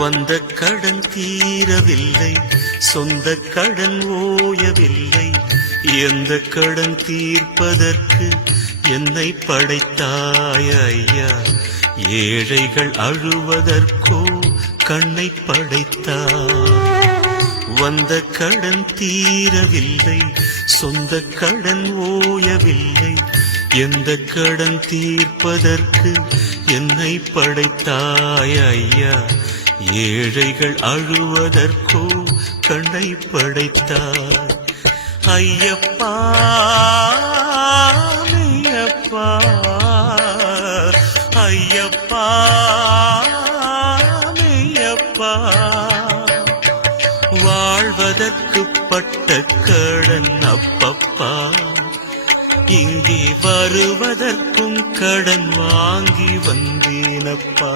வந்த கடன் தீரவில்லை, சொந்த கடன் ஓயவில்லை. எந்த கடன் தீர்ப்பதற்கு என்னை படைத்தாய் ஐயா? ஏழைகள் அழுவதற்கோ கண்ணை படைத்தாய். வந்த கடன் தீரவில்லை, சொந்த கடன் ஓயவில்லை. எந்த கடன் தீர்ப்பதற்கு என்னை படைத்தாய் ஐயா? ஏழைகள் அழுவதற்கோ கண்ணை படைத்தாய். ஐயப்பா மெய்யப்பா, ஐயப்பா மெய்யப்பா. வாழ்வதற்கு பட்ட கடன் அப்பப்பா, இங்கே வருவதற்கும் கடன் வாங்கி வந்தேனப்பா.